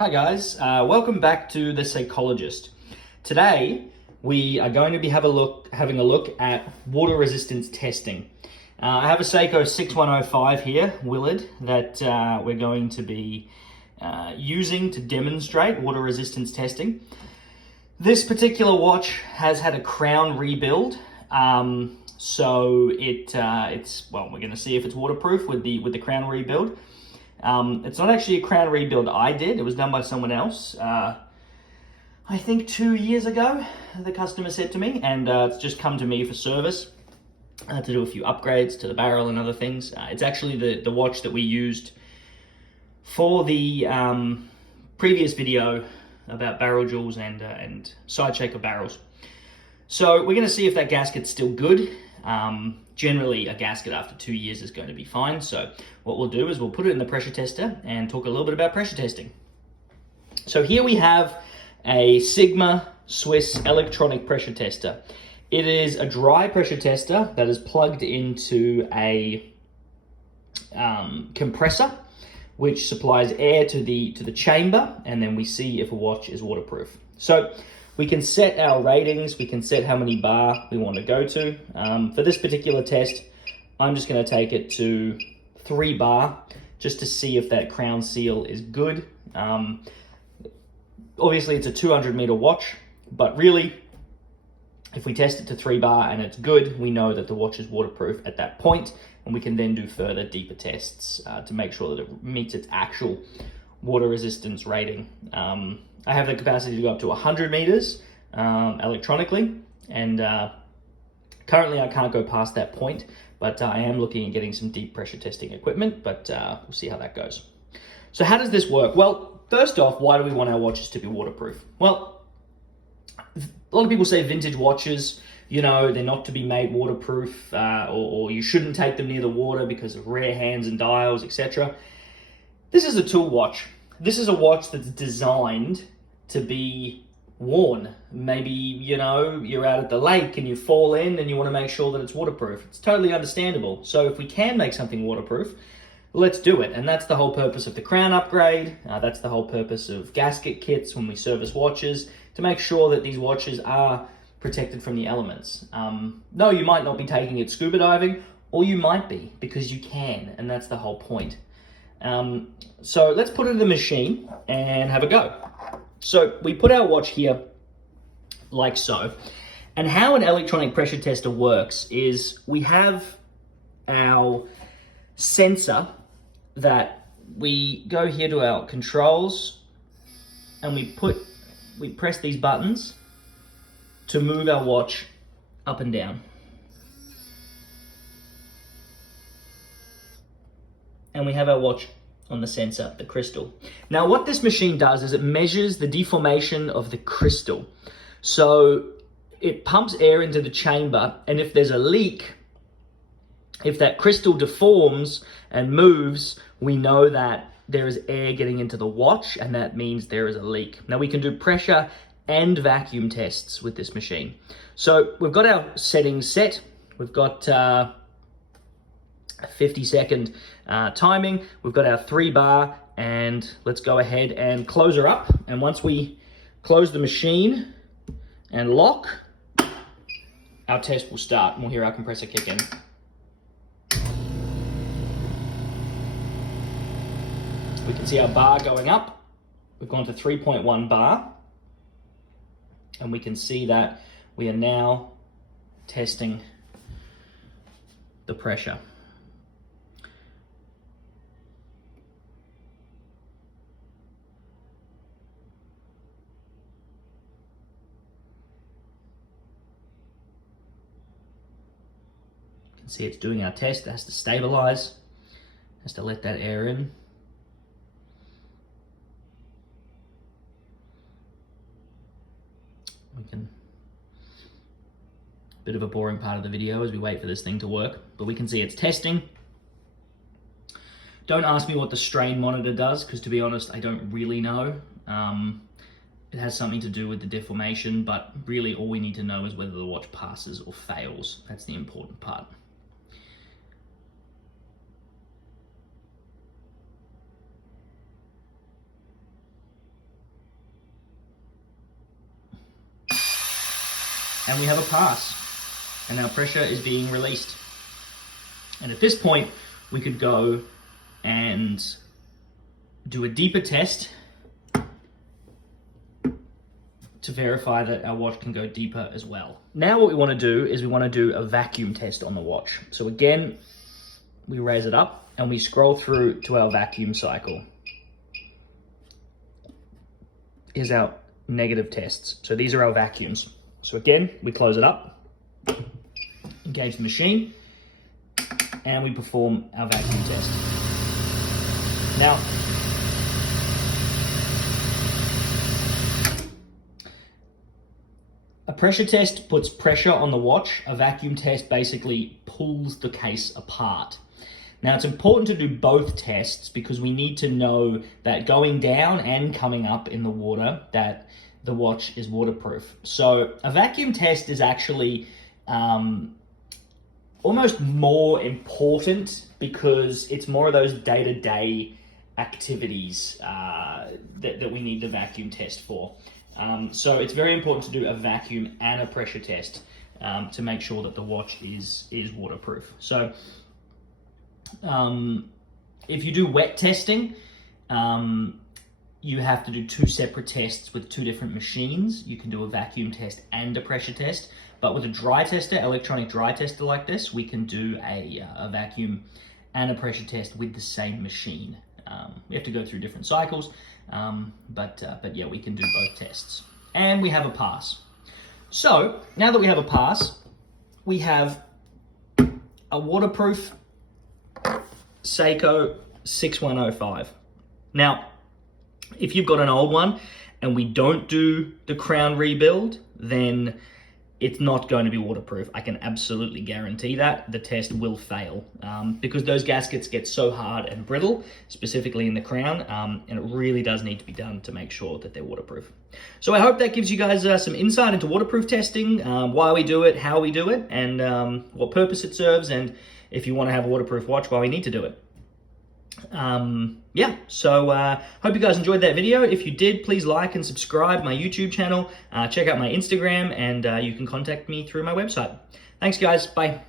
Hi guys, welcome back to The Psychologist. Today we are going to be having a look at water resistance testing. I have a Seiko 6105 here, Willard, that we're going to be using to demonstrate water resistance testing. This particular watch has had a crown rebuild, so it's well, we're going to see if it's waterproof with the crown rebuild. It's not actually a crown rebuild I did. It was done by someone else. I think 2 years ago, the customer said to me, and it's just come to me for service to do a few upgrades to the barrel and other things. It's actually the watch that we used for the previous video about barrel jewels and side shaker barrels. So we're going to see if that gasket's still good. Generally, a gasket after 2 years is going to be fine. So what we'll do is we'll put it in the pressure tester and talk a little bit about pressure testing. So here we have a Sigma Swiss electronic pressure tester. It is a dry pressure tester that is plugged into a compressor, which supplies air to the chamber, and then we see if a watch is waterproof. So we can set our ratings, we can set how many bar we want to go to. For this particular test, I'm just going to take it to 3 bar, just to see if that crown seal is good. Obviously it's a 200 meter watch, but really, if we test it to 3 bar and it's good, we know that the watch is waterproof at that point, and we can then do further, deeper tests to make sure that it meets its actual water resistance rating. I have the capacity to go up to 100 meters electronically, and currently I can't go past that point, but I am looking at getting some deep pressure testing equipment, but we'll see how that goes. So how does this work? Well, first off, why do we want our watches to be waterproof? Well, a lot of people say vintage watches, you know, they're not to be made waterproof, or you shouldn't take them near the water because of rare hands and dials, etc. This is a tool watch. This is a watch that's designed to be worn. Maybe, you know, you're out at the lake and you fall in and you want to make sure that it's waterproof. It's totally understandable. So if we can make something waterproof, let's do it. And that's the whole purpose of the crown upgrade. That's the whole purpose of gasket kits when we service watches, to make sure that these watches are protected from the elements. No, you might not be taking it scuba diving, or you might be, because you can, and that's the whole point. So let's put it in the machine and have a go. So we put our watch here like so. And how an electronic pressure tester works is we have our sensor that we go here to our controls, and we press these buttons to move our watch up and down. And we have our watch on the sensor, the crystal. Now what this machine does is it measures the deformation of the crystal. So it pumps air into the chamber, and if there's a leak, if that crystal deforms and moves, we know that there is air getting into the watch, and that means there is a leak. Now we can do pressure and vacuum tests with this machine. So we've got our settings set. We've got 50-second timing. We've got our 3 bar, and let's go ahead and close her up. And once we close the machine and lock, our test will start, and we'll hear our compressor kick in. We can see our bar going up. We've gone to 3.1 bar, and we can see that we are now testing the pressure. See, it's doing our test. It has to stabilize, has to let that air in. Bit of a boring part of the video as we wait for this thing to work, but we can see it's testing. Don't ask me what the strain monitor does, because to be honest, I don't really know. It has something to do with the deformation, but really all we need to know is whether the watch passes or fails. That's the important part. and we have a pass. And our pressure is being released. And at this point, we could go and do a deeper test to verify that our watch can go deeper as well. Now what we want to do is we want to do a vacuum test on the watch. So again, we raise it up and we scroll through to our vacuum cycle. Here's our negative tests. So these are our vacuums. So again, we close it up, engage the machine, and we perform our vacuum test. Now, a pressure test puts pressure on the watch. A vacuum test basically pulls the case apart. Now, it's important to do both tests because we need to know that going down and coming up in the water, that the watch is waterproof. So a vacuum test is actually almost more important because it's more of those day-to-day activities that we need the vacuum test for. So it's very important to do a vacuum and a pressure test to make sure that the watch is waterproof. So if you do wet testing, you have to do two separate tests with two different machines. You can do a vacuum test and a pressure test. But with a dry tester, electronic dry tester like this, we can do a vacuum and a pressure test with the same machine. We have to go through different cycles, but yeah, we can do both tests. And we have a pass. So now that we have a pass, we have a waterproof Seiko 6105. Now, if you've got an old one and we don't do the crown rebuild, then it's not going to be waterproof. I can absolutely guarantee that. The test will fail because those gaskets get so hard and brittle, specifically in the crown, and it really does need to be done to make sure that they're waterproof. So I hope that gives you guys some insight into waterproof testing, why we do it, how we do it, and what purpose it serves, and if you want to have a waterproof watch, why we need to do it. Yeah, so hope you guys enjoyed that video. If you did, please like and subscribe my YouTube channel. Check out my Instagram, and you can contact me through my website. Thanks, guys. Bye.